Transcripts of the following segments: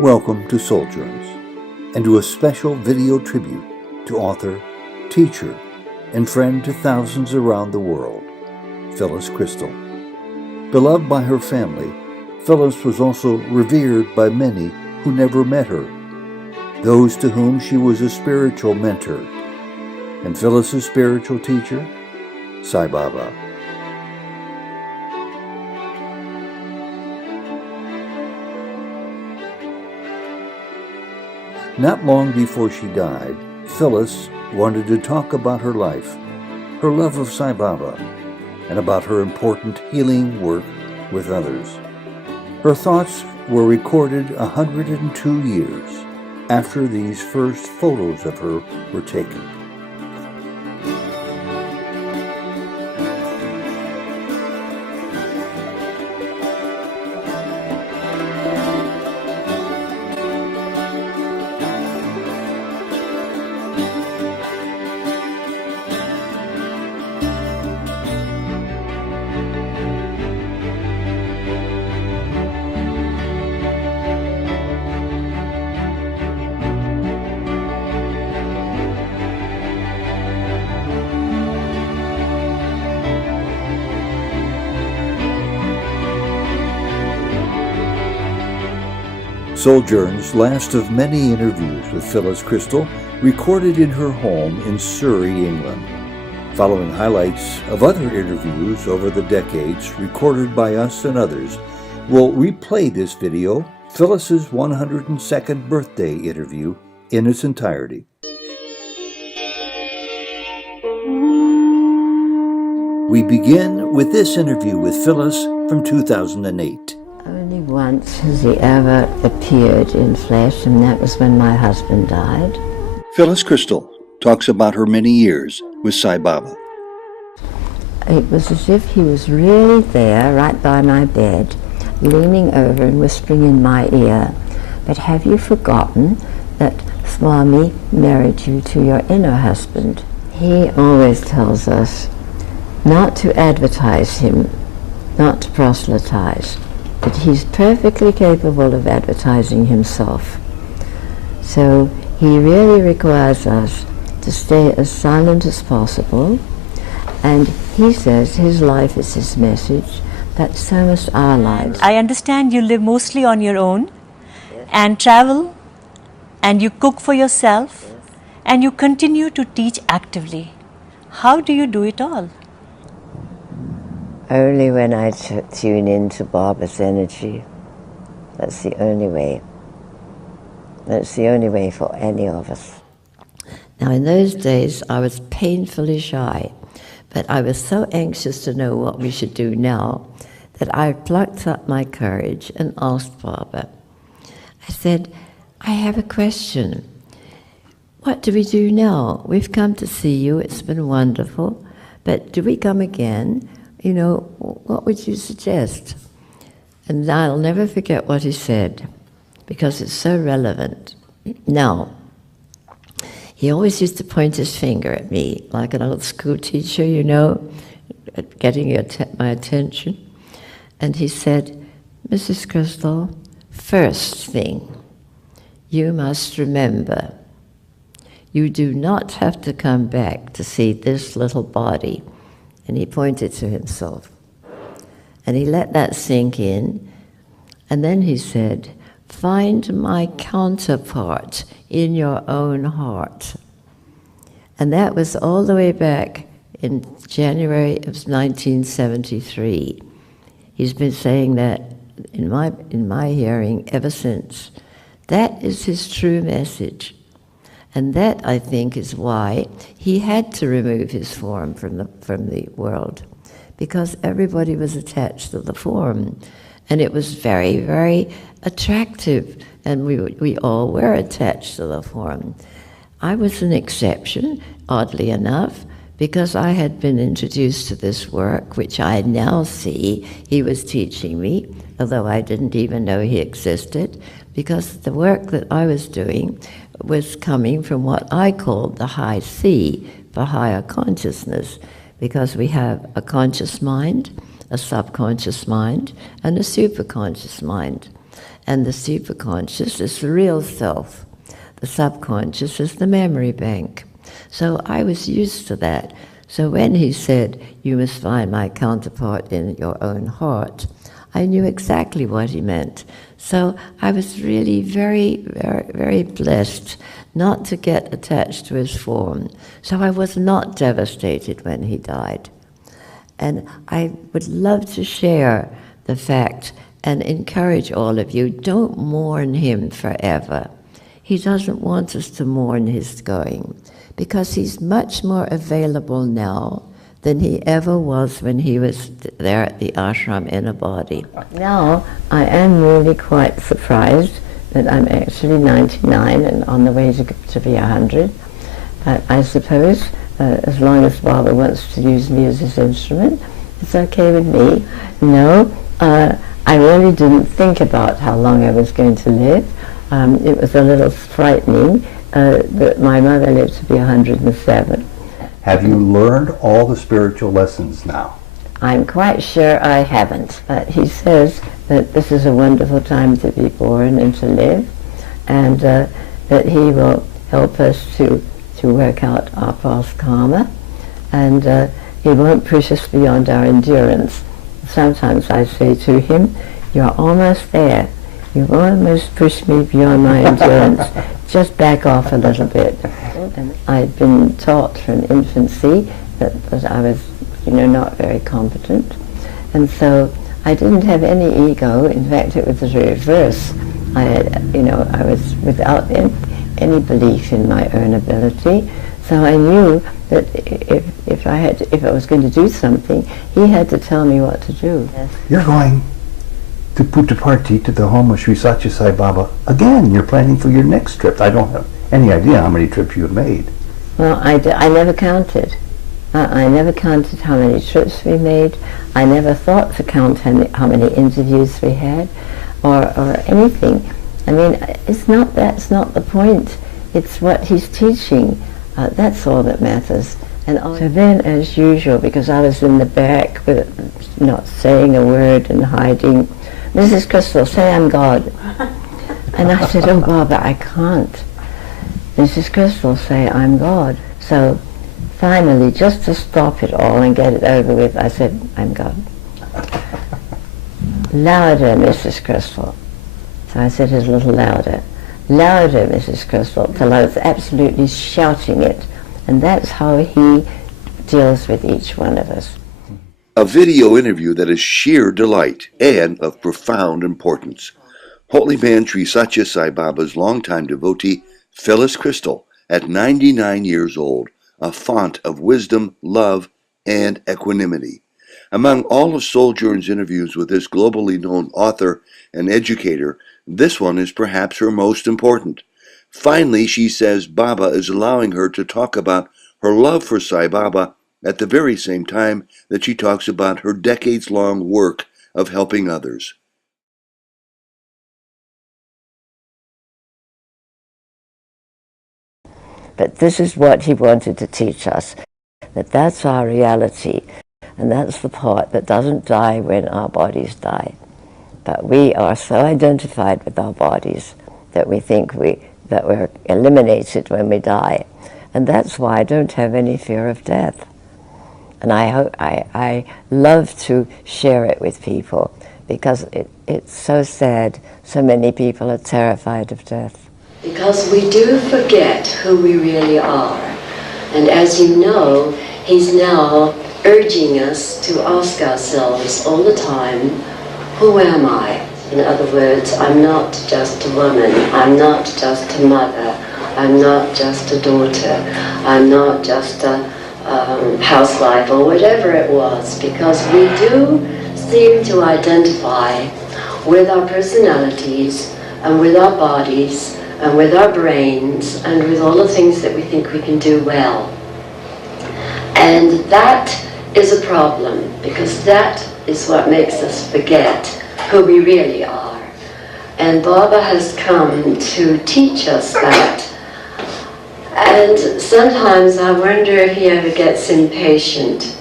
Welcome to Souljourns, and to a special video tribute to author, teacher, and friend to thousands around the world, Phyllis Krystal. Beloved by her family, Phyllis was also revered by many who never met her, those to whom she was a spiritual mentor, and Phyllis's spiritual teacher, Sai Baba. Not long before she died, Phyllis wanted to talk about her life, her love of Sai Baba, and about her important healing work with others. Her thoughts were recorded 102 years after these first photos of her were taken. Souljourns' last of many interviews with Phyllis Krystal, recorded in her home in Surrey, England. Following highlights of other interviews over the decades recorded by us and others, we'll replay this video, Phyllis's 102nd birthday interview, in its entirety. We begin with this interview with Phyllis from 2008. Only once has he ever appeared in flesh, and that was when my husband died. Phyllis Krystal talks about her many years with Sai Baba. It was as if he was really there, right by my bed, leaning over and whispering in my ear, "But have you forgotten that Swami married you to your inner husband?" He always tells us not to advertise him, not to proselytize, but he's perfectly capable of advertising himself. So he really requires us to stay as silent as possible, and he says his life is his message, but so must our lives. I understand you live mostly on your own, and travel, and you cook for yourself, and you continue to teach actively. How do you do it all? Only when I tune into Baba's energy. That's the only way. That's the only way for any of us. Now, in those days, I was painfully shy, but I was so anxious to know what we should do now that I plucked up my courage and asked Baba. I said, "I have a question. What do we do now? We've come to see you. It's been wonderful. But do we come again? You know, what would you suggest?" And I'll never forget what he said, because it's so relevant. Now, he always used to point his finger at me, like an old school teacher, you know, getting my attention. And he said, "Mrs. Krystal, first thing, you must remember, you do not have to come back to see this little body." And he pointed to himself. And he let that sink in. And then he said, "Find my counterpart in your own heart." And that was all the way back in January of 1973. He's been saying that in my hearing ever since. That is his true message. And that, I think, is why he had to remove his form from the world, because everybody was attached to the form, and it was very, very attractive, and we all were attached to the form. I was an exception, oddly enough, because I had been introduced to this work, which I now see he was teaching me, although I didn't even know he existed, because the work that I was doing was coming from what I called the high C, for higher consciousness, because we have a conscious mind, a subconscious mind, and a superconscious mind. And the superconscious is the real self. The subconscious is the memory bank. So I was used to that. So when he said, "You must find my counterpart in your own heart," I knew exactly what he meant. So I was really very, very, very blessed not to get attached to his form. So I was not devastated when he died. And I would love to share the fact and encourage all of you, don't mourn him forever. He doesn't want us to mourn his going, because he's much more available now than he ever was when he was there at the ashram in a body. Now, I am really quite surprised that I'm actually 99 and on the way to be 100. I suppose, as long as Baba wants to use me as his instrument, it's okay with me. No, I really didn't think about how long I was going to live. It was a little frightening, but my mother lived to be 107. Have you learned all the spiritual lessons now? I'm quite sure I haven't. But he says that this is a wonderful time to be born and to live, and that he will help us to work out our past karma, and he won't push us beyond our endurance. Sometimes I say to him, "You're almost there. You've almost pushed me beyond my endurance. Just back off a little bit." And I'd been taught from infancy that I was, not very competent. And so I didn't have any ego. In fact, it was the reverse. I was without any belief in my own ability. So I knew that if I was going to do something, he had to tell me what to do. You're going to Puttaparthi, to the home of Sri Satya Sai Baba again. You're planning for your next trip. I don't have any idea how many trips you have made. Well, I never counted. I never counted how many trips we made. I never thought to count how many interviews we had, or anything. I mean, that's not the point. It's what he's teaching. That's all that matters. And so then, as usual, because I was in the back, with not saying a word and hiding, "Mrs. Krystal, say I'm God." And I said, "Oh, Baba, I can't." "Mrs. Krystal, say I'm God." So finally, just to stop it all and get it over with, I said, "I'm God." "Louder, Mrs. Krystal." So I said it a little louder. "Louder, Mrs. Krystal," till I was absolutely shouting it. And that's how he deals with each one of us. A video interview that is sheer delight and of profound importance. Holy Man Sri Satya Sai Baba's longtime devotee, Phyllis Krystal, at 99 years old, a font of wisdom, love, and equanimity. Among all of Souljourns' interviews with this globally known author and educator, this one is perhaps her most important. Finally, she says Baba is allowing her to talk about her love for Sai Baba at the very same time that she talks about her decades-long work of helping others. But this is what he wanted to teach us, that that's our reality, and that's the part that doesn't die when our bodies die. But we are so identified with our bodies that we think that we're eliminated when we die. And that's why I don't have any fear of death. And I love to share it with people, because it's so sad so many people are terrified of death. Because we do forget who we really are. And as you know, he's now urging us to ask ourselves all the time, who am I? In other words, I'm not just a woman, I'm not just a mother, I'm not just a daughter, I'm not just a housewife or whatever it was, because we do seem to identify with our personalities and with our bodies and with our brains and with all the things that we think we can do well. And that is a problem, because that is what makes us forget who we really are. And Baba has come to teach us that. And sometimes I wonder if he ever gets impatient,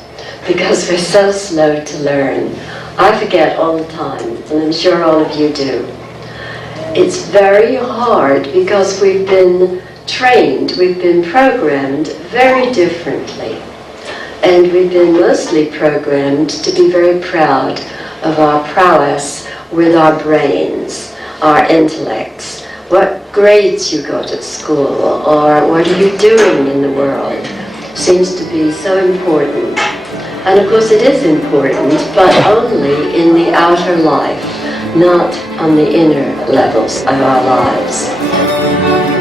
because we're so slow to learn. I forget all the time, and I'm sure all of you do. it's very hard because we've been trained, we've been programmed very differently. And we've been mostly programmed to be very proud of our prowess with our brains, our intellects, what grades you got at school, or what are you doing in the world, seems to be so important. And of course it is important, but only in the outer life, not on the inner levels of our lives.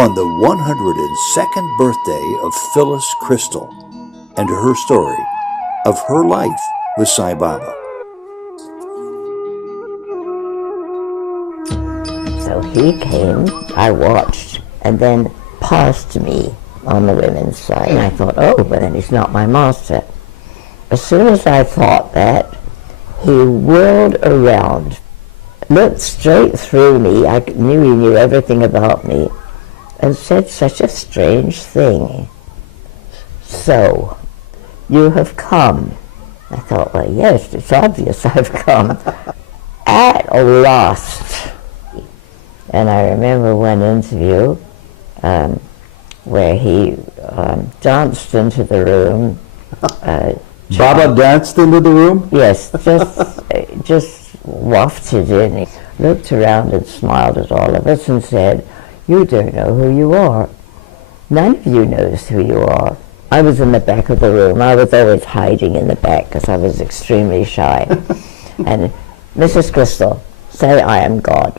on the 102nd birthday of Phyllis Krystal and her story of her life with Sai Baba. So he came, I watched, and then passed me on the women's side. And I thought, oh, but then he's not my master. As soon as I thought that, he whirled around, looked straight through me. I knew he knew everything about me, and said such a strange thing. So, you have come. I thought, well, yes, it's obvious I've come. At last. And I remember one interview where he danced into the room. Baba danced into the room? Yes, just wafted in. He looked around and smiled at all of us and said, "You don't know who you are. None of you knows who you are." I was in the back of the room. I was always hiding in the back because I was extremely shy. And Mrs. Krystal, say I am God.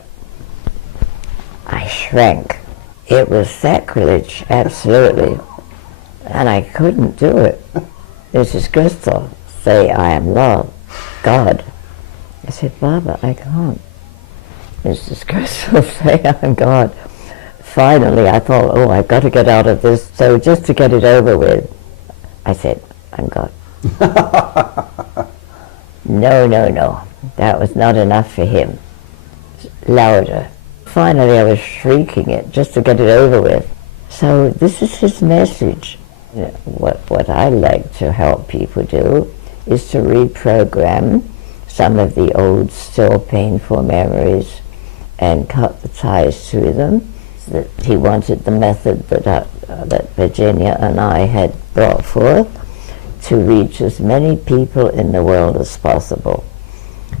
I shrank. It was sacrilege, absolutely. And I couldn't do it. Mrs. Krystal, say I am love, God. I said, Baba, I can't. Mrs. Krystal, say I'm God. Finally, I thought, oh, I've got to get out of this. So just to get it over with, I said, I'm God. No, no, no. That was not enough for him. Louder. Finally, I was shrieking it just to get it over with. So this is his message. What I like to help people do is to reprogram some of the old, still painful memories and cut the ties to them. That he wanted the method that Virginia and I had brought forth to reach as many people in the world as possible.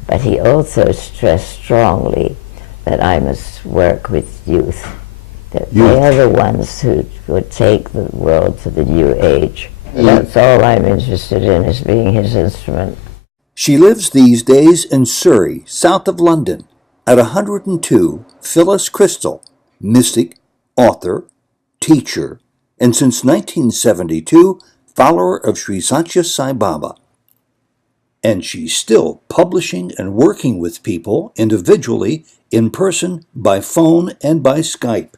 But he also stressed strongly that I must work with youth, that they are the ones who would take the world to the new age. That's all I'm interested in, is being his instrument. She lives these days in Surrey, south of London, at 102 Phyllis Krystal, mystic, author, teacher, and since 1972, follower of Sri Satya Sai Baba. And she's still publishing and working with people individually, in person, by phone, and by Skype.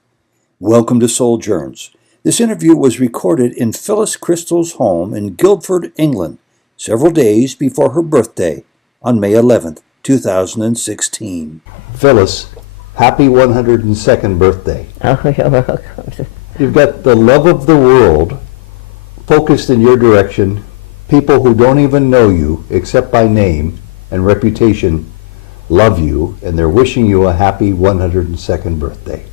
Welcome to Souljourns. This interview was recorded in Phyllis Krystal's home in Guildford, England, several days before her birthday on May 11th, 2016. Phyllis, happy 102nd birthday. Oh, you're welcome. You've got the love of the world focused in your direction. People who don't even know you, except by name and reputation, love you, and they're wishing you a happy 102nd birthday.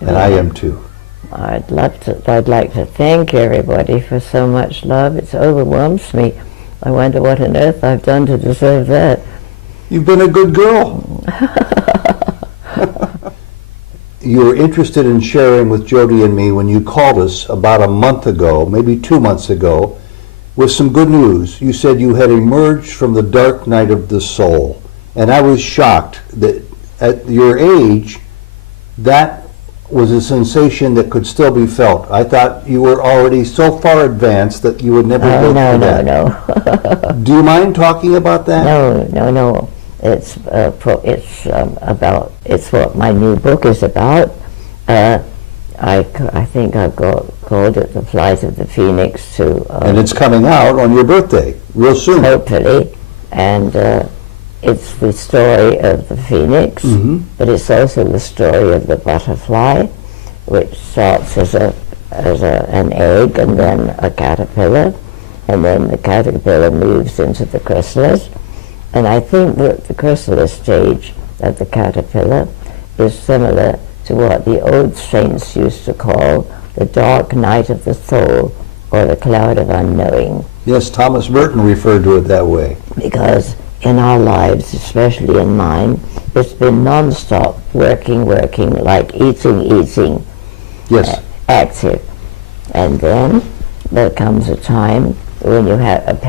And I am too. I'd like to thank everybody for so much love. It overwhelms me. I wonder what on earth I've done to deserve that. You've been a good girl. You were interested in sharing with Jody and me when you called us about a month ago, maybe 2 months ago, with some good news. You said you had emerged from the dark night of the soul. And I was shocked that at your age, that was a sensation that could still be felt. I thought you were already so far advanced that you would never go through that. No. Do you mind talking about that? No. It's what my new book is about. I think I've called it The Flight of the Phoenix to... and it's coming out on your birthday, real soon. Hopefully. And it's the story of the phoenix, but it's also the story of the butterfly, which starts as an egg and then a caterpillar, and then the caterpillar moves into the chrysalis. And I think that the chrysalis stage of the caterpillar is similar to what the old saints used to call the dark night of the soul, or the cloud of unknowing. Yes, Thomas Merton referred to it that way. Because in our lives, especially in mine, it's been non-stop working, like eating, yes, active. And then there comes a time when you have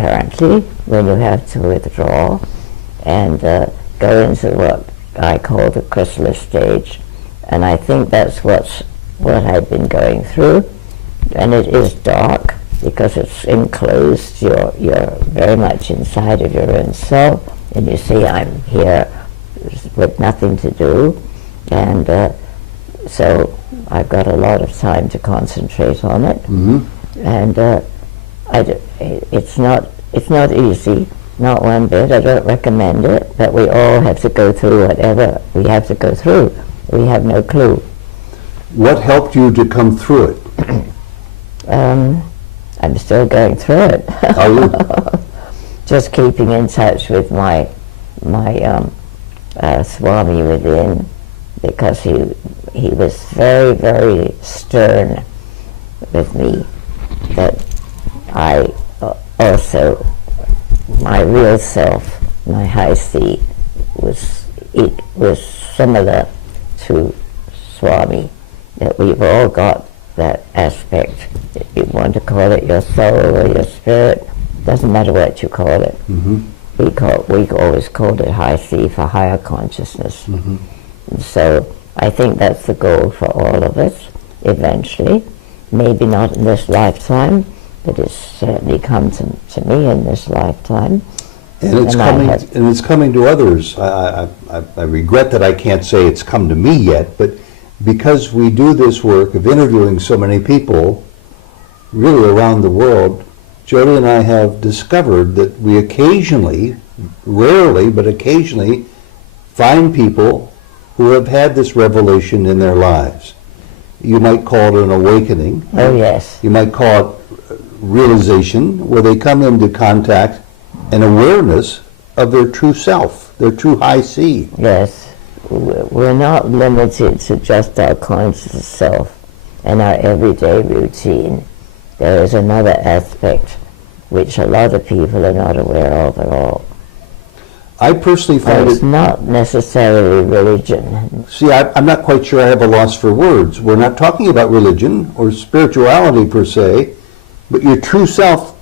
to withdraw and go into what I call the chrysalis stage. And I think that's what's what I've been going through, and it is dark because it's enclosed. You're very much inside of your own self, and you see I'm here with nothing to do, and so I've got a lot of time to concentrate on it. And it's not easy, not one bit. I don't recommend it, but we all have to go through whatever we have to go through. We have no clue. What helped you to come through it? I'm still going through it. Are you? Just keeping in touch with my Swami within, because he was very, very stern with me. That I also, my real self, my high C, was similar to Swami. That we've all got that aspect. If you want to call it your soul or your spirit, doesn't matter what you call it. We always called it high C for higher consciousness. And so I think that's the goal for all of us eventually. Maybe not in this lifetime, but it's certainly come to me in this lifetime. And it's coming to others. I regret that I can't say it's come to me yet, but because we do this work of interviewing so many people really around the world, Jody and I have discovered that we occasionally, rarely, but occasionally, find people who have had this revelation in their lives. You might call it an awakening. Oh, yes. You might call it realization, where they come into contact and awareness of their true self, their true high C. Yes. We're not limited to just our conscious self and our everyday routine. There is another aspect which a lot of people are not aware of at all. I personally find it's not necessarily religion. See, I'm not quite sure I have a loss for words. We're not talking about religion or spirituality per se, but your true self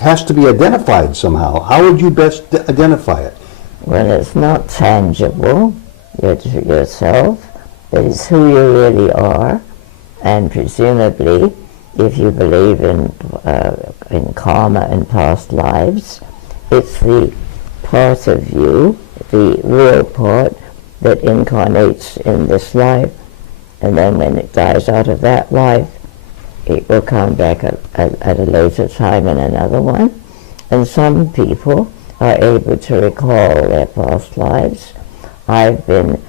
has to be identified somehow. How would you best identify it? Well, it's not tangible, yourself, but it's who you really are, and presumably, if you believe in karma and past lives, it's the part of you, the real part, that incarnates in this life, and then when it dies out of that life, it will come back at a later time in another one. And some people are able to recall their past lives. I've been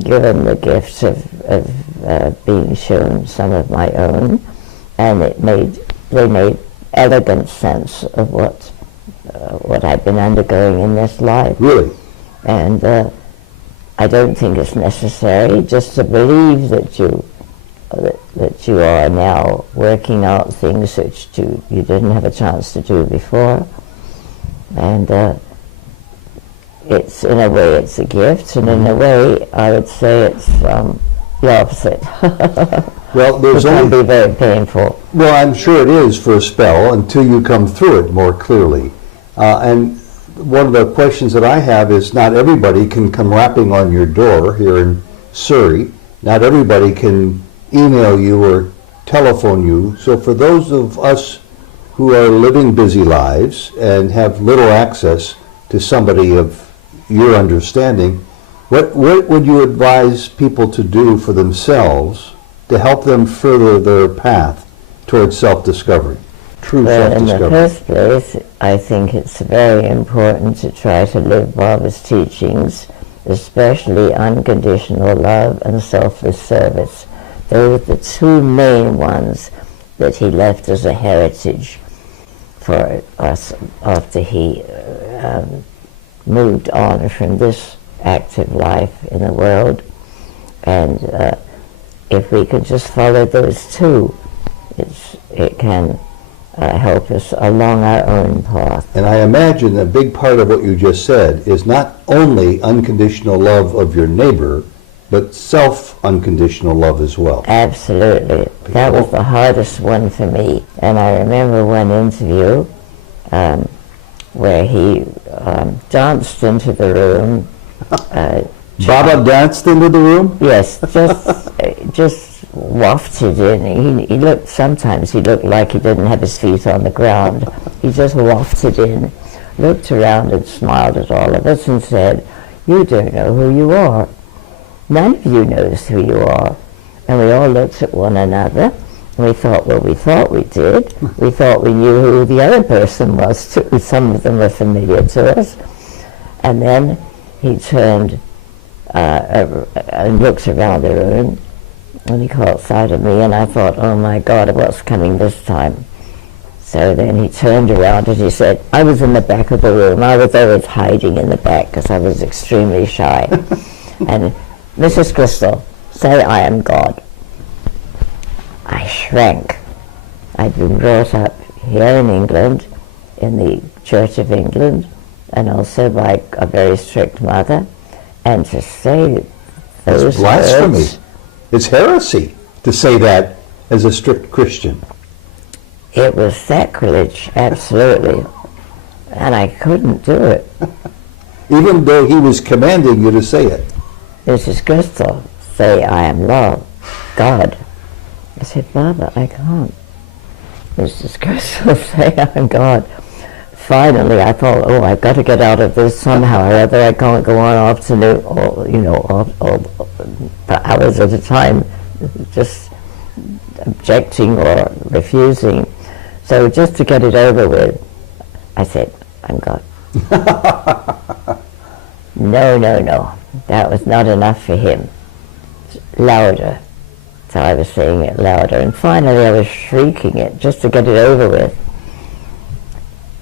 given the gift of being shown some of my own, and they made elegant sense of what I've been undergoing in this life. Really? And I don't think it's necessary just to believe that you are now working out things that you didn't have a chance to do before. And it's, in a way, it's a gift, and in a way, I would say it's the opposite. Well, it can be very painful. Well, I'm sure it is for a spell until you come through it more clearly. And one of the questions that I have is, not everybody can come rapping on your door here in Surrey. Not everybody can email you or telephone you. So for those of us who are living busy lives and have little access to somebody of your understanding, what would you advise people to do for themselves to help them further their path towards self-discovery, true self-discovery? In the first place, I think it's very important to try to live Baba's teachings, especially unconditional love and selfless service. Those are the two main ones that he left as a heritage for us after he moved on from this active life in the world. And if we could just follow those two, it can help us along our own path. And I imagine a big part of what you just said is not only unconditional love of your neighbor, but self-unconditional love as well. Absolutely. That was the hardest one for me. And I remember one interview where he danced into the room Baba danced into the room? Yes, just wafted in. He looked, sometimes he looked like he didn't have his feet on the ground. He just wafted in, looked around and smiled at all of us and said, "You don't know who you are. None of you knows who you are." And we all looked at one another. We thought, well, we thought we did. We thought we knew who the other person was too. Some of them were familiar to us. And then he turned and looked around the room, and he caught sight of me, and I thought, oh my God, what's coming this time? So then he turned around and he said, I was in the back of the room. I was always hiding in the back because I was extremely shy. And Mrs. Krystal, say I am God. I shrank. I'd been brought up here in England, in the Church of England, and also by a very strict mother. And to say those It's blasphemy. words, It's heresy to say that as a strict Christian. it was sacrilege, absolutely. And I couldn't do it. Even though he was commanding you to say it. Mrs. Krystal, say I am love, God. I said, Baba, I can't. Mrs. Krystal, say I'm God. Finally, I thought, oh, I've got to get out of this somehow or other. I can't go on afternoon, or, you know, or for hours at a time, just objecting or refusing. So just to get it over with, I said, I'm God. No, no, no. That was not enough for him. Louder. So I was saying it louder. And finally I was shrieking it just to get it over with.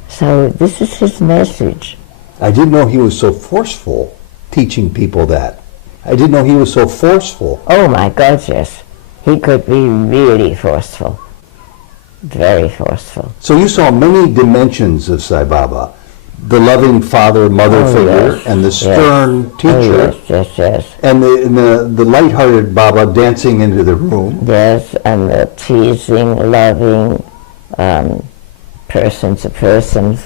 So this is his message. I didn't know he was so forceful teaching people that. I didn't know he was so forceful. Oh my God, yes. He could be really forceful. Very forceful. So you saw many dimensions of Sai Baba. The loving father-mother figure, yes, and the stern teacher, Oh, yes, yes. and the light-hearted Baba dancing into the room. Yes, and the teasing, loving, person-to-person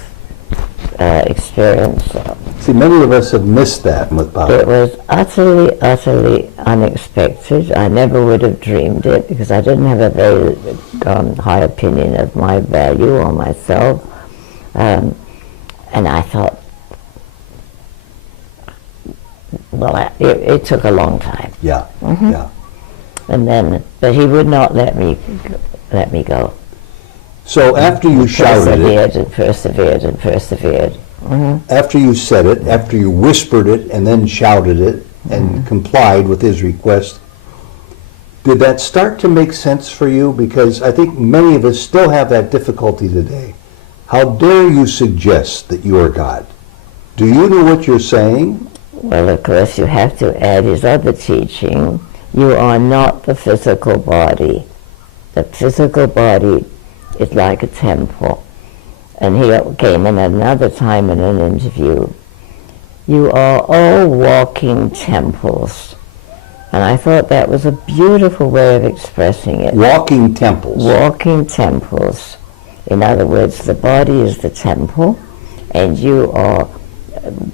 experience. See, many of us have missed that with Baba. It was utterly, utterly unexpected. I never would have dreamed it because I didn't have a very high opinion of my value or myself. And I thought, well, it took a long time. Yeah, yeah. And then, but he would not let me go. So after you shouted it, Persevered and persevered and persevered. after you said it, after you whispered it and then shouted it and complied with his request, did that start to make sense for you? Because I think many of us still have that difficulty today. How dare you suggest that you are God? Do you know what you're saying? Well, of course, you have to add his other teaching. You are not the physical body. The physical body is like a temple. And he came in another time in an interview. You are all walking temples. And I thought that was a beautiful way of expressing it. Walking temples. Walking temples. In other words, the body is the temple, and you are,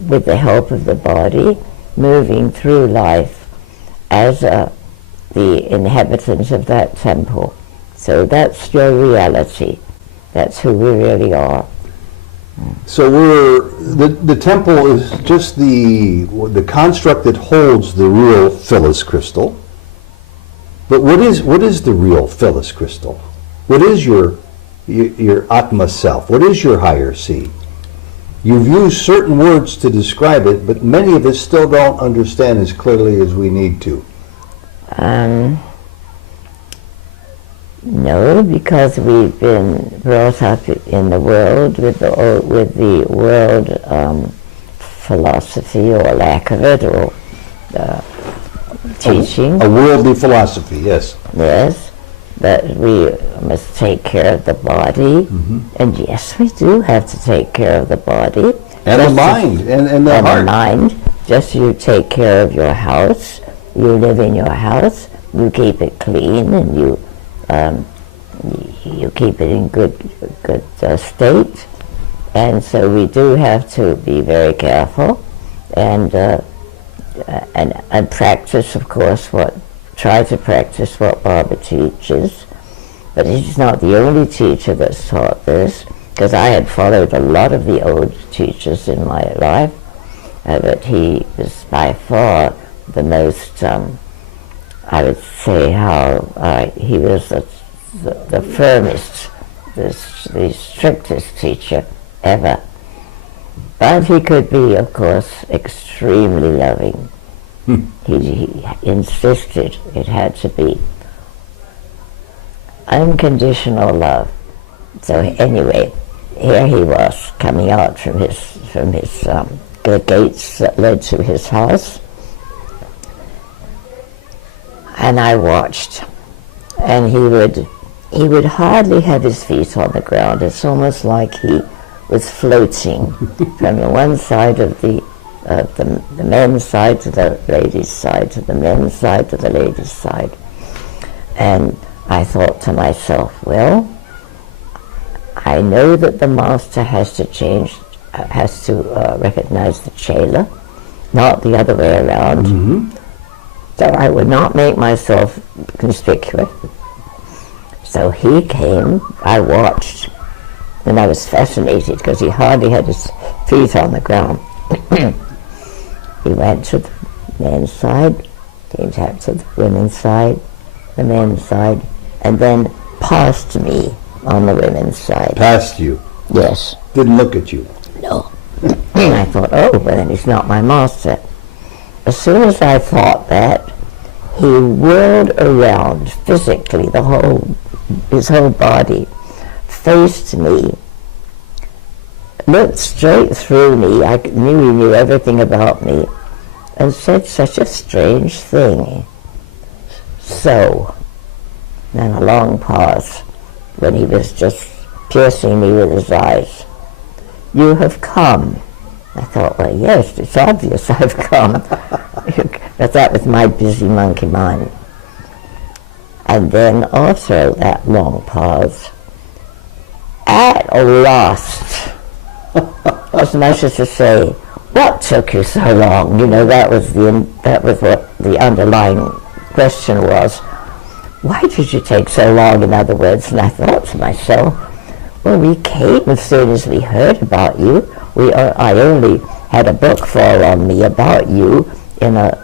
with the help of the body, moving through life as the inhabitant of that temple. So that's your reality. That's who we really are. So the temple is just the construct that holds the real Phyllis Krystal. But what is the real Phyllis Krystal? What is your Atma self? What is your higher see? You've used certain words to describe it, but many of us still don't understand as clearly as we need to. No, because we've been brought up in the world with the world philosophy, or lack of it, or teaching. A worldly philosophy, yes. Yes, that we must take care of the body, and yes, we do have to take care of the body. And the mind, and the heart. And the mind. Just you take care of your house, you live in your house, you keep it clean, and you keep it in good state. And so we do have to be very careful, and and practice, of course, try to practice what Baba teaches. But he's not the only teacher that's taught this, because I had followed a lot of the old teachers in my life, but he was by far the most, I would say, he was the firmest, the strictest teacher ever. But he could be, of course, extremely loving. He insisted it had to be unconditional love. So anyway, here he was coming out from the gates that led to his house, and I watched, and he would hardly have his feet on the ground. It's almost like he was floating from the one side of the men's side to the ladies' side, to the men's side to the ladies' side. And I thought to myself, well, I know that the master has to recognize the chela, not the other way around. Mm-hmm. So I would not make myself conspicuous. So he came, I watched, and I was fascinated because he hardly had his feet on the ground. He went to the men's side, came back to the women's side, the men's side, and then passed me on the women's side. Passed you? Yes. Didn't look at you? No. I thought, oh, well then he's not my master. As soon as I thought that, he whirled around physically, his whole body, faced me, looked straight through me. I knew he knew everything about me, and said such a strange thing. So, then a long pause when he was just piercing me with his eyes. You have come. I thought, well, yes, it's obvious I've come. But that was my busy monkey mind. And then also that long pause. At last, as much as to say, what took you so long? You know, that was what the underlying question was. Why did you take so long, in other words? And I thought to myself, well, we came as soon as we heard about you. I only had a book fall on me about you in a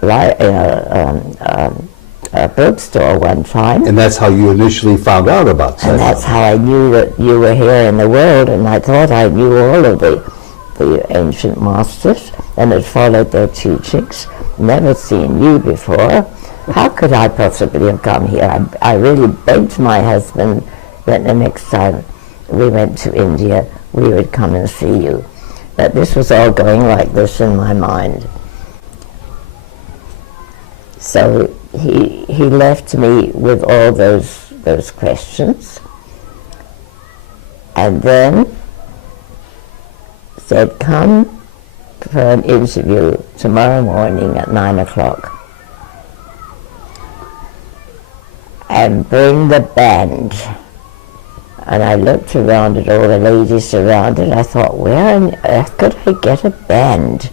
bookstore one time. And that's how you initially found out about Sai Baba. And that's how I knew that you were here in the world, and I thought I knew all of the ancient masters and had followed their teachings. Never seen you before. How could I possibly have come here? I really begged my husband that the next time we went to India, we would come and see you. But this was all going like this in my mind. So he left me with all those questions, and then said, come for an interview tomorrow morning at 9 o'clock. And bring the band. And I looked around at all the ladies around, and I thought, where on earth could I get a band?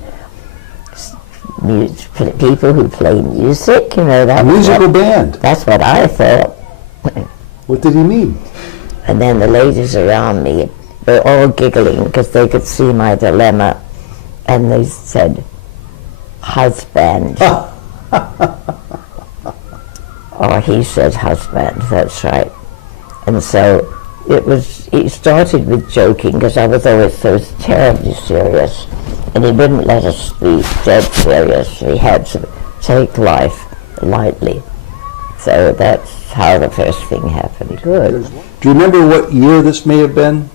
People who play music, you know. A musical band? That's what I thought. What did he mean? And then the ladies around me were all giggling because they could see my dilemma, and they said, husband. Or he said husband, that's right. And so he started with joking, because I was always so terribly serious, and he wouldn't let us be dead serious. He had to take life lightly. So that's how the first thing happened. Good. Do you remember what year this may have been?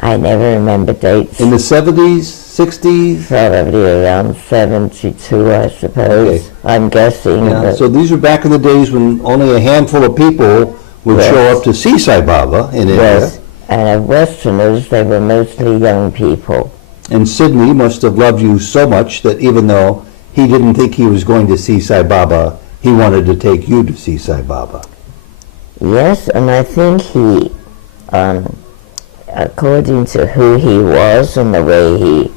I never remember dates. In the 70s, 60s? Probably around 72, I suppose. Okay. I'm guessing. Yeah, so these were back in the days when only a handful of people would show up to see Sai Baba in India. Yes, and of Westerners, they were mostly young people. And Sydney must have loved you so much that even though he didn't think he was going to see Sai Baba, he wanted to take you to see Sai Baba. Yes, and I think he, according to who he was and the way he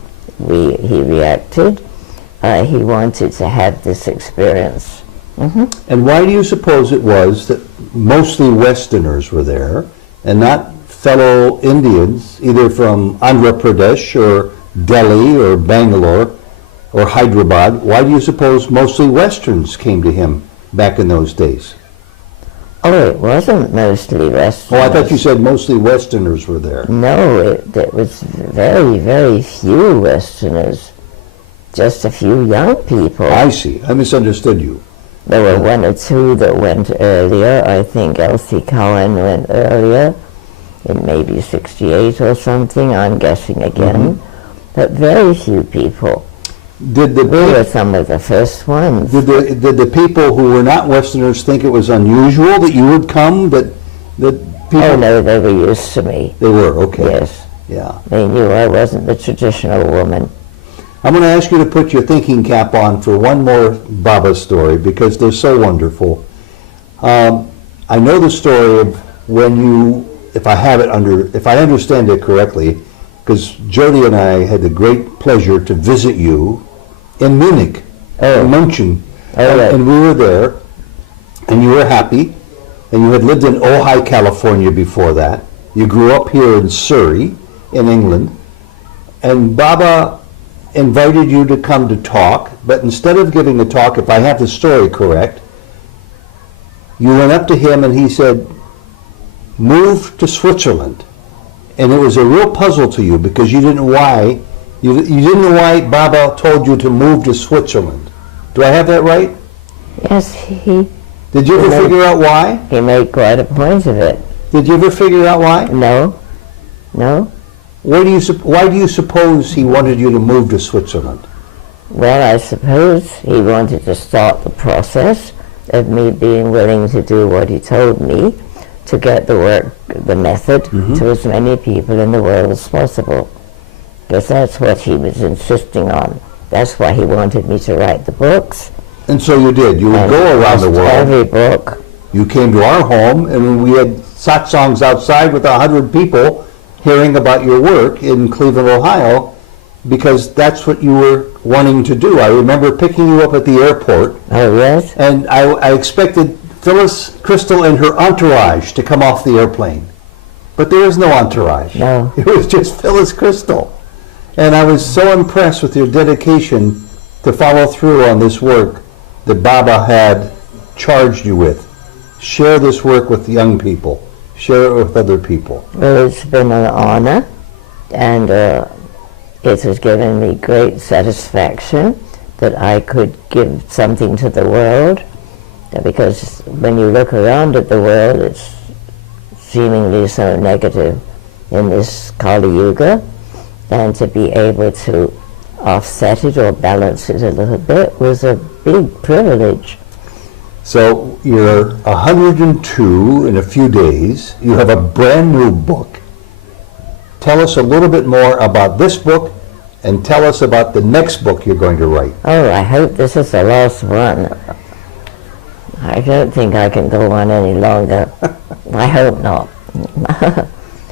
reacted, he wanted to have this experience. And why do you suppose it was that mostly Westerners were there and not fellow Indians, either from Andhra Pradesh or Delhi or Bangalore or Hyderabad? Why do you suppose mostly Westerns came to him back in those days? Oh, it wasn't mostly Westerners. Oh, I thought you said mostly Westerners were there. No, it was very, very few Westerners. Just a few young people. I see. I misunderstood you. There were one or two that went earlier. I think Elsie Cohen went earlier, in maybe 68 or something, I'm guessing again. But very few people. We were some of the first ones. Did the people who were not Westerners think it was unusual that you would come? That people? Oh no, they were used to me. They were, okay. Yes. Yeah. They knew I wasn't the traditional woman. I'm going to ask you to put your thinking cap on for one more Baba story because they're so wonderful. I know the story of when you, if I understand it correctly, because Jody and I had the great pleasure to visit you in Munich, in München, and we were there, and you were happy, and you had lived in Ojai, California before that. You grew up here in Surrey, in England, and Baba invited you to come to talk, but instead of giving a talk, if I have the story correct, you went up to him and he said, move to Switzerland. And it was a real puzzle to you because you didn't know why Baba told you to move to Switzerland. Do I have that right? Yes, he... Did you ever figure out why? He made quite a point of it. Did you ever figure out why? No. No. Why do you suppose he wanted you to move to Switzerland? Well, I suppose he wanted to start the process of me being willing to do what he told me to get the work, the method, to as many people in the world as possible. Because that's what he was insisting on. That's why he wanted me to write the books. And so you did. You would go around the world. Every book. You came to our home, and we had satsangs outside with 100 people hearing about your work in Cleveland, Ohio, because that's what you were wanting to do. I remember picking you up at the airport. Oh, yes? And I expected Phyllis Krystal and her entourage to come off the airplane. But there was no entourage. No. It was just Phyllis Krystal. And I was so impressed with your dedication to follow through on this work that Baba had charged you with. Share this work with young people. Share it with other people. Well, it's been an honor, and it has given me great satisfaction that I could give something to the world, because when you look around at the world, it's seemingly so negative in this Kali Yuga, and to be able to offset it or balance it a little bit was a big privilege. So you're 102 in a few days. You have a brand new book. Tell us a little bit more about this book and tell us about the next book you're going to write. Oh, I hope this is the last one. I don't think I can go on any longer. I hope not.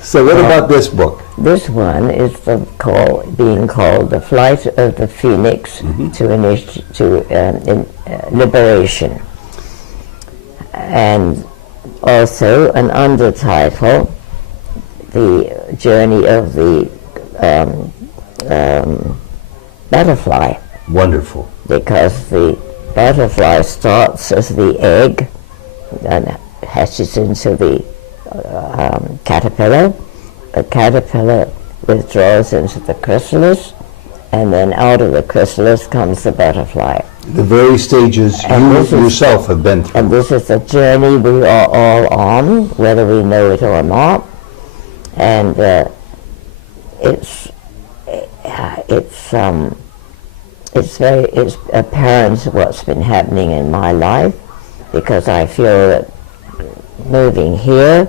So what about this book? This one is being called The Flight of the Phoenix to Liberation. And also an undertitle, The Journey of the Butterfly. Wonderful. Because the butterfly starts as the egg and hatches into the caterpillar. The caterpillar withdraws into the chrysalis, and then out of the chrysalis comes the butterfly. The very stages you yourself have been through. And this is the journey we are all on, whether we know it or not. And it's apparent what's been happening in my life, because I feel that moving here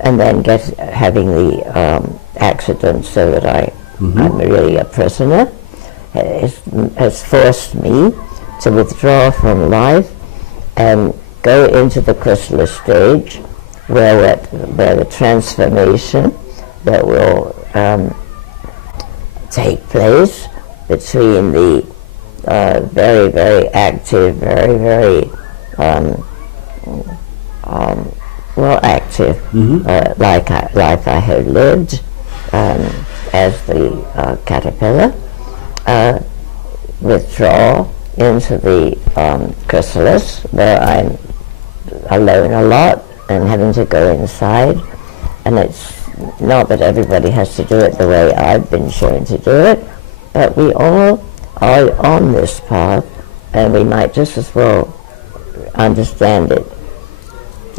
and then having the accident so that I'm really a prisoner has forced me to withdraw from life and go into the chrysalis stage where the transformation that will take place between the very, very active, very, well, active, like I had lived as the caterpillar, withdraw into the chrysalis, where I'm alone a lot and having to go inside. And it's not that everybody has to do it the way I've been shown to do it, but we all are on this path, and we might just as well understand it,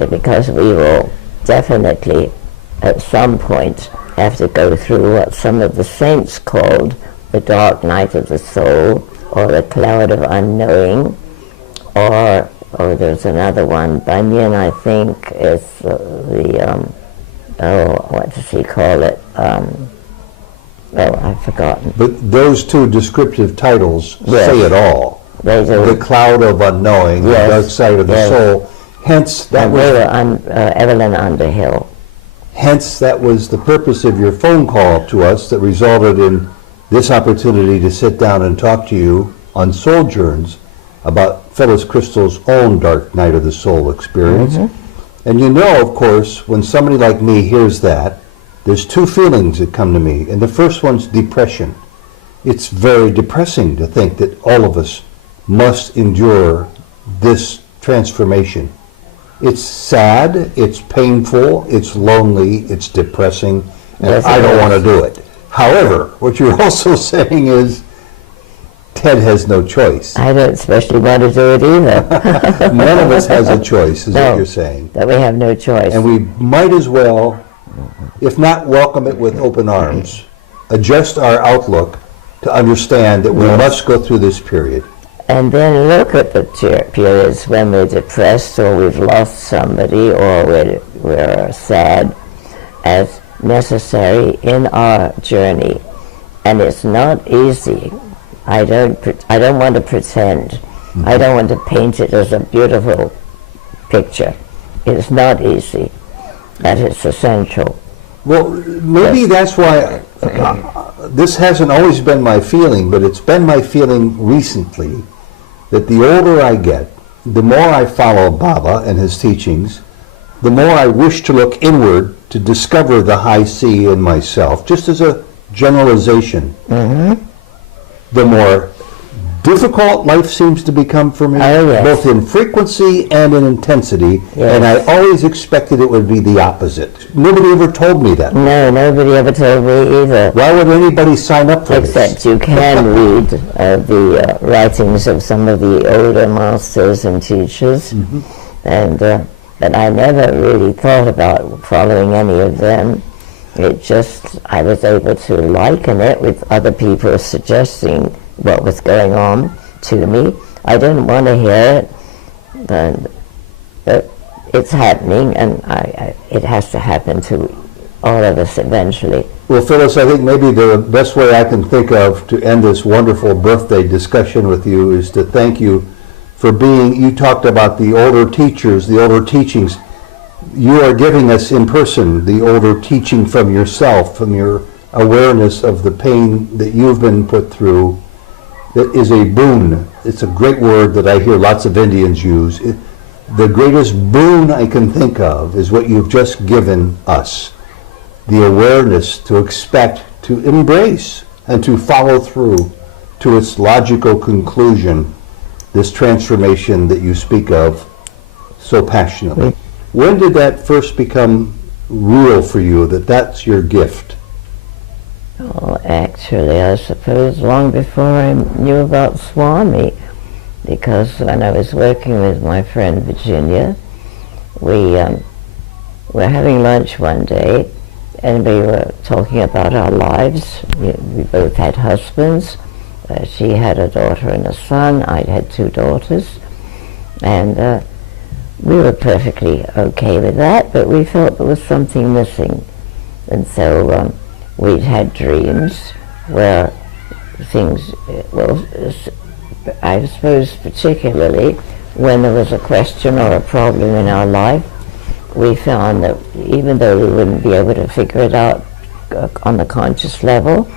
because we will definitely at some point have to go through what some of the saints called the dark night of the soul, or the cloud of unknowing, or there's another one, Bunyan, I think, is what does he call it? I've forgotten. But those two descriptive titles Yes. say it all. They do. The cloud of unknowing, Yes. the dark side of the Yes. soul. Hence, that And was they were Evelyn Underhill. Hence, that was the purpose of your phone call to us that resulted in this opportunity to sit down and talk to you on Souljourns about Phyllis Krystal's own dark night of the soul experience. And you know, of course, when somebody like me hears that, there's two feelings that come to me. And the first one's depression. It's very depressing to think that all of us must endure this transformation. It's sad, it's painful, it's lonely, it's depressing, and Yes, I don't is. want to do it. However, what you're also saying is Ted has no choice. I don't especially want to do it either. None of us has a choice, is No. what you're saying. That we have no choice. And we might as well, if not welcome it with open arms, adjust our outlook to understand that we must go through this period. And then look at the periods when we're depressed, or we've lost somebody, or we're sad, as necessary in our journey. And it's not easy. I don't want to pretend. I don't want to paint it as a beautiful picture. It's not easy, but it's essential. Well, maybe that's why this hasn't always been my feeling, but it's been my feeling recently that the older I get, the more I follow Baba and his teachings, the more I wish to look inward to discover the high C in myself, just as a generalization. The more difficult life seems to become for me, Oh, yes. both in frequency and in intensity, Yes. and I always expected it would be the opposite. Nobody ever told me that. No, nobody ever told me either. Why would anybody sign up for this? Except you can read the writings of some of the older masters and teachers, and but I never really thought about following any of them. It just, I was able to liken it with other people suggesting what was going on to me. I didn't want to hear it, but it's happening, and it has to happen to all of us eventually. Well, Phyllis, I think maybe the best way I can think of to end this wonderful birthday discussion with you is to thank you for being, you talked about the older teachers, the older teachings. You are giving us in person the older teaching from yourself, from your awareness of the pain that you've been put through. That is a boon. It's a great word that I hear lots of Indians use. The greatest boon I can think of is what you've just given us. The awareness to expect, to embrace, and to follow through to its logical conclusion, this transformation that you speak of so passionately. When did that first become real for you, that that's your gift? Oh, actually, I suppose long before I knew about Swami, because when I was working with my friend Virginia, we were having lunch one day, and we were talking about our lives. We both had husbands. She had a daughter and a son. I had two daughters. And we were perfectly okay with that, but we felt there was something missing. And so we'd had dreams where things, well, I suppose particularly when there was a question or a problem in our life, we found that even though we wouldn't be able to figure it out on the conscious level,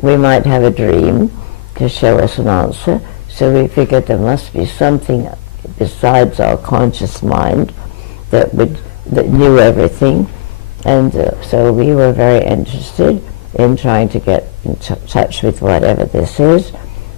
we might have a dream to show us an answer. So we figured there must be something besides our conscious mind that knew everything, and so we were very interested in trying to get in touch with whatever this is,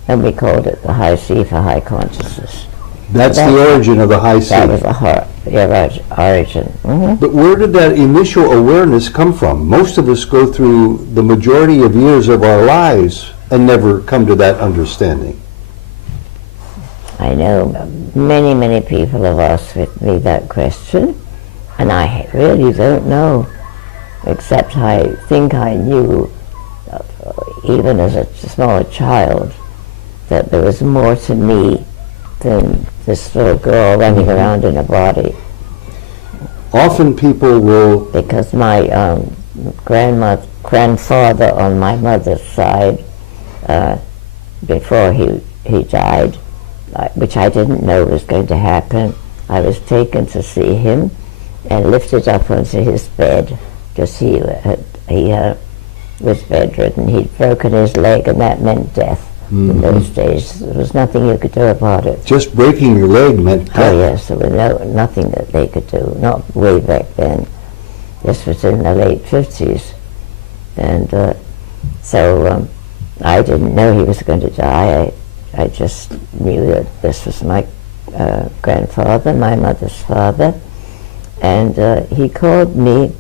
and we called it the high C for high consciousness. That's the origin of the high C. That was the origin. Mm-hmm. But where did that initial awareness come from? Most of us go through the majority of years of our lives and never come to that understanding. I know many, many people have asked me that question, and I really don't know, except I think I knew, even as a small child, that there was more to me than this little girl running around in a body. Often people will... Because my grandfather on my mother's side, before he died, which I didn't know was going to happen, I was taken to see him and lifted up onto his bed, because he was bedridden. He'd broken his leg, and that meant death. Mm-hmm. In those days. There was nothing you could do about it. Just breaking your leg meant death. Oh yes, there was nothing that they could do, not way back then. This was in the late 50s. And so I didn't know he was going to die. I just knew that this was my grandfather, my mother's father, and he called me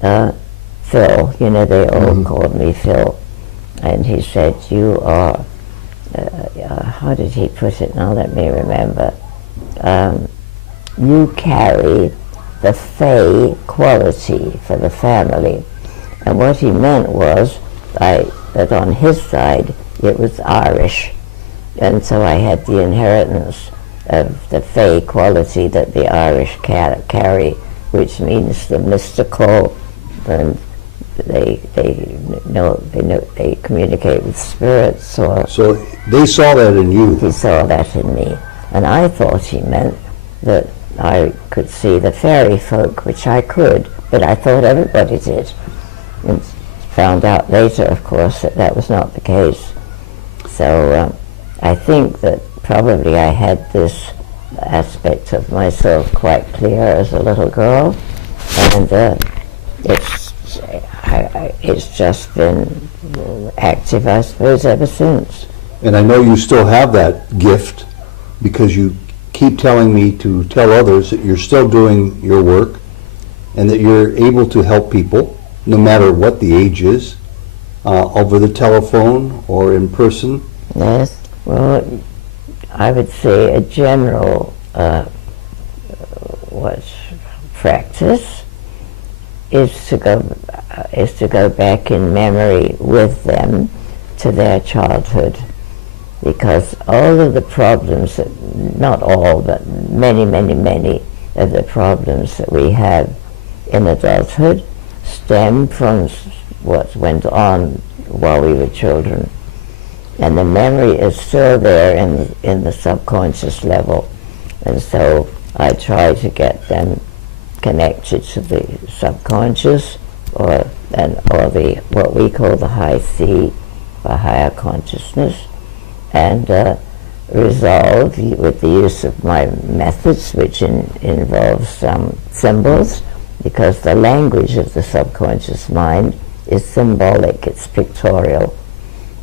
Phil. You know, they all called me Phil. And he said, you are, how did he put it? Now let me remember. You carry the Fey quality for the family. And what he meant was that on his side it was Irish. And so I had the inheritance of the Fey quality that the Irish carry, which means the mystical, and they communicate with spirits. Or so they saw that in you. He saw that in me, and I thought he meant that I could see the fairy folk, which I could, but I thought everybody did, and found out later, of course, that that was not the case. So I think that probably I had this aspect of myself quite clear as a little girl, and it's just been active, I suppose, ever since. And I know you still have that gift, because you keep telling me to tell others that you're still doing your work and that you're able to help people, no matter what the age is, over the telephone or in person. Yes, well, I would say a general practice is to go back in memory with them to their childhood, because all of the problems that, not all, but many of the problems that we have in adulthood stem from what went on while we were children, and the memory is still there in the subconscious level, and so I try to get them connected to the subconscious, or the what we call the high C, or higher consciousness, and resolve with the use of my methods, which involves some symbols, because the language of the subconscious mind is symbolic, it's pictorial.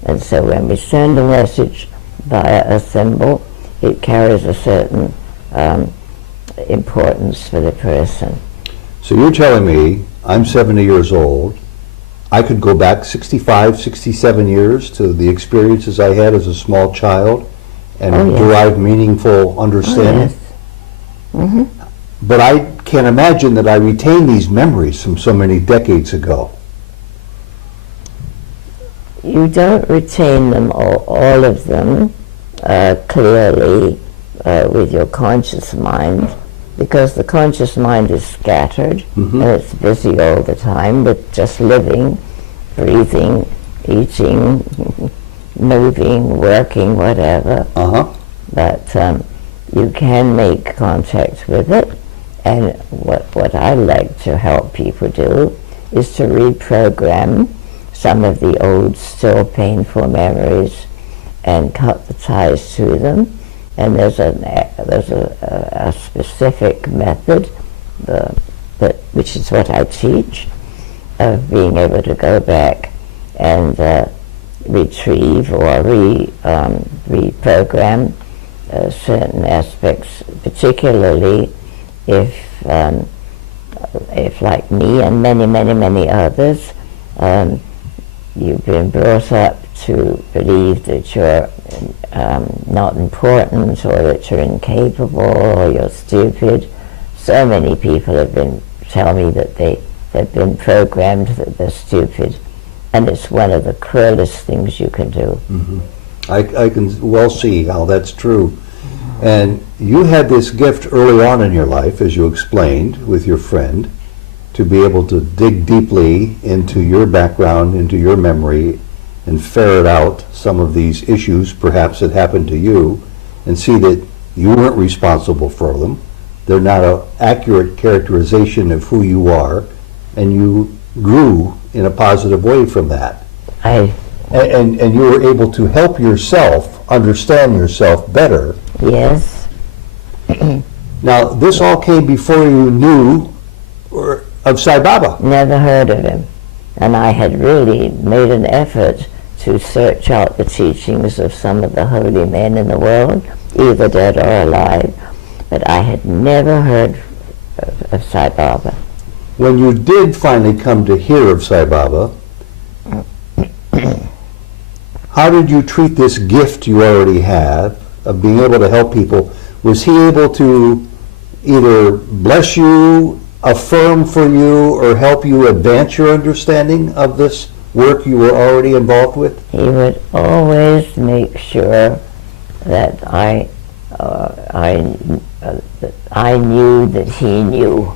And so when we send a message via a symbol, it carries a certain importance for the person. So you're telling me, I'm 70 years old, I could go back 65, 67 years to the experiences I had as a small child and derive meaningful understanding? Oh, yes. Mm-hmm. But I can't imagine that I retain these memories from so many decades ago. You don't retain them, all of them, clearly with your conscious mind, because the conscious mind is scattered, and it's busy all the time with just living, breathing, eating, moving, working, whatever. But you can make contact with it, and what I like to help people do is to reprogram some of the old, still painful memories, and cut the ties to them. And there's a specific method, which is what I teach, of being able to go back and retrieve or reprogram certain aspects, particularly if like me and many others, you've been brought up to believe that you're not important, or that you're incapable, or you're stupid. So many people have tell me that they've been programmed that they're stupid, and it's one of the cruelest things you can do. Mm-hmm. I can well see how that's true. And you had this gift early on in your life, as you explained with your friend, to be able to dig deeply into your background, into your memory, and ferret out some of these issues perhaps that happened to you, and see that you weren't responsible for them. They're not an accurate characterization of who you are, and you grew in a positive way from that. And you were able to help yourself understand yourself better. Yes. Now, this all came before you knew of Sai Baba. Never heard of him. And I had really made an effort to search out the teachings of some of the holy men in the world, either dead or alive, but I had never heard of Sai Baba. When you did finally come to hear of Sai Baba, how did you treat this gift you already have of being able to help people? Was he able to either bless you, affirm for you, or help you advance your understanding of this work you were already involved with? He would always make sure that I knew that he knew.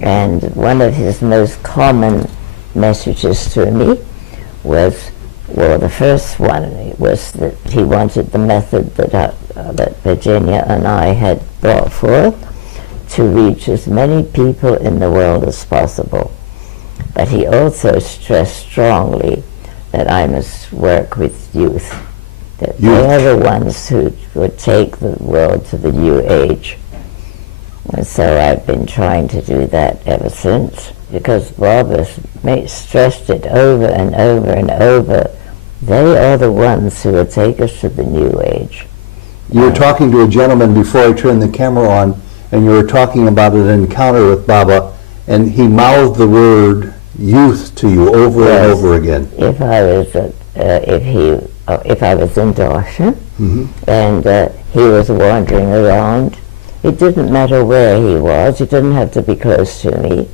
And one of his most common messages to me was, well, the first one was that he wanted the method that Virginia and I had brought forth to reach as many people in the world as possible. But he also stressed strongly that I must work with youth, that they are the ones who would take the world to the new age. And so I've been trying to do that ever since, because Bob has stressed it over and over and over. They are the ones who will take us to the new age. You were talking to a gentleman before I turned the camera on, and you were talking about an encounter with Baba, and he mouthed the word youth to you over and over again. If I was in Darshan, and he was wandering around, it didn't matter where he was. He didn't have to be close to me.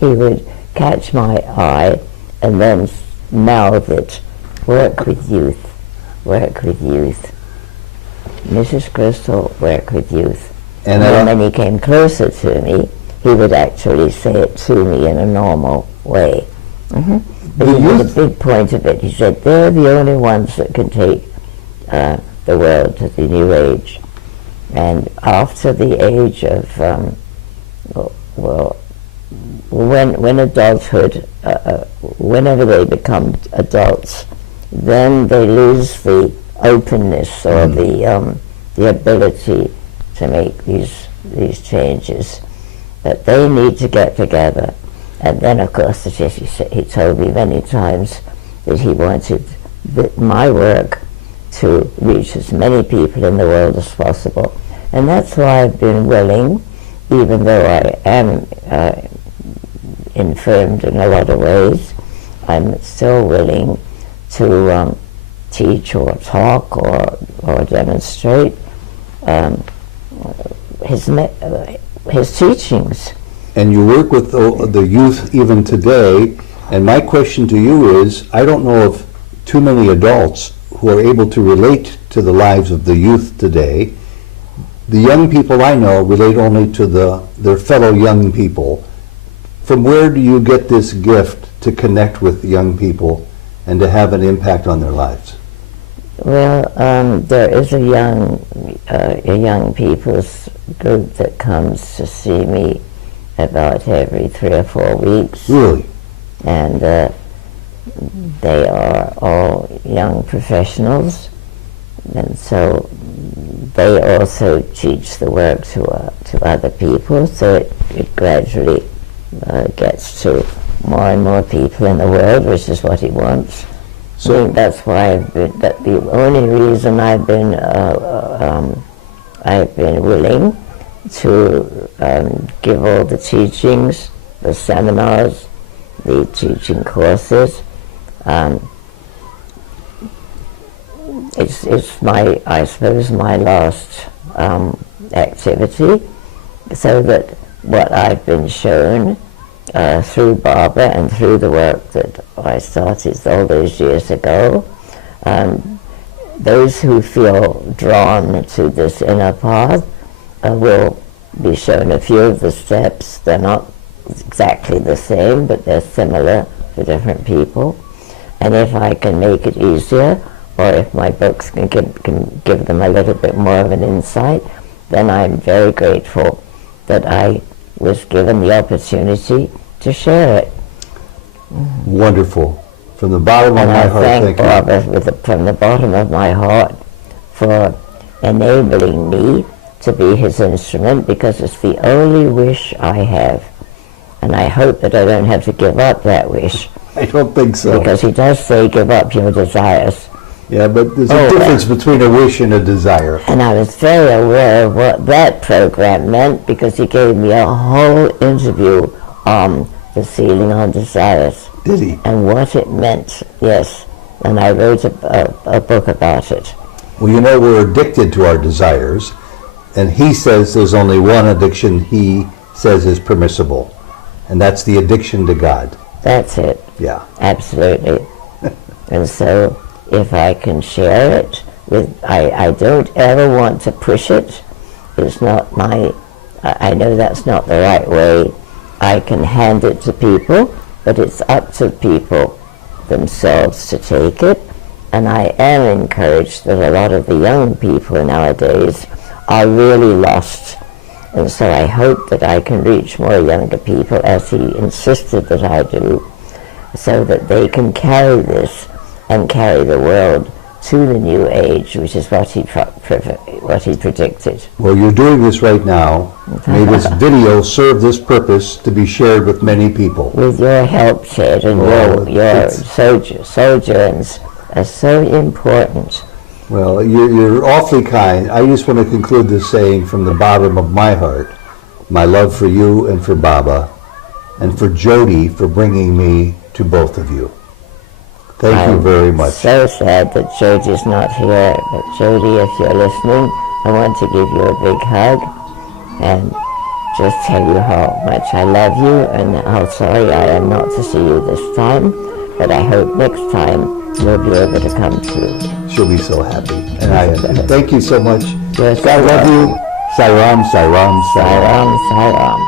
He would catch my eye and then mouth it, work with youth, work with youth. Mrs. Krystal, work with youth. And then when he came closer to me, he would actually say it to me in a normal way. But he made a big point of it. He said, they're the only ones that can take the world to the new age. And after the age of, when adulthood, whenever they become adults, then they lose the openness or the ability to make these changes. But they need to get together. And then, of course, he told me many times that he wanted my work to reach as many people in the world as possible. And that's why I've been willing, even though I am infirmed in a lot of ways, I'm still willing to teach or talk or demonstrate his teachings. And you work with the youth even today, and my question to you is, I don't know of too many adults who are able to relate to the lives of the youth today. The young people I know relate only to their fellow young people. From where do you get this gift to connect with young people and to have an impact on their lives? Well, there is a young people's group that comes to see me about every 3 or 4 weeks. Really? And they are all young professionals, And so they also teach the work to other people, so it gradually gets to more and more people in the world, which is what he wants. So I think that's why that the only reason I've been willing to give all the teachings, the seminars, the teaching courses. It's my, I suppose, my last activity, so that what I've been shown through Baba and through the work that I started all those years ago, those who feel drawn to this inner path will be shown a few of the steps. They're not exactly the same, but they're similar for different people. And if I can make it easier, or if my books can give them a little bit more of an insight, then I'm very grateful that I was given the opportunity to share it. Wonderful. From the bottom of my heart, thank Baba from the bottom of my heart for enabling me to be his instrument, because it's the only wish I have. And I hope that I don't have to give up that wish. I don't think so. Because he does say, give up your desires. Yeah, but there's a difference between a wish and a desire. And I was very aware of what that program meant, because he gave me a whole interview on the ceiling on desires. Did he? And what it meant, yes. And I wrote a book about it. Well, you know, we're addicted to our desires, and he says there's only one addiction he says is permissible, and that's the addiction to God. That's it. Yeah. Absolutely. And so if I can share it with, I don't ever want to push it. It's not my, I know that's not the right way. I can hand it to people, but it's up to people themselves to take it. And I am encouraged that a lot of the young people nowadays are really lost. And so I hope that I can reach more younger people, as he insisted that I do, so that they can carry this and carry the world to the new age, which is what he predicted. Well, you're doing this right now. May this video serve this purpose to be shared with many people. With your help, Ted, and your sojourns are so important. Well, you're awfully kind. I just want to conclude this saying from the bottom of my heart, my love for you and for Baba, and for Jody for bringing me to both of you. Thank you very much. I'm so sad that Jody's not here, but Jody, if you're listening, I want to give you a big hug and just tell you how much I love you and how sorry I am not to see you this time, but I hope next time you'll be able to come through. She'll be so happy. And I thank you so much. Yes, I love you. Sai Ram, Sai Ram, Sai Ram. Sai Ram, Sai Ram.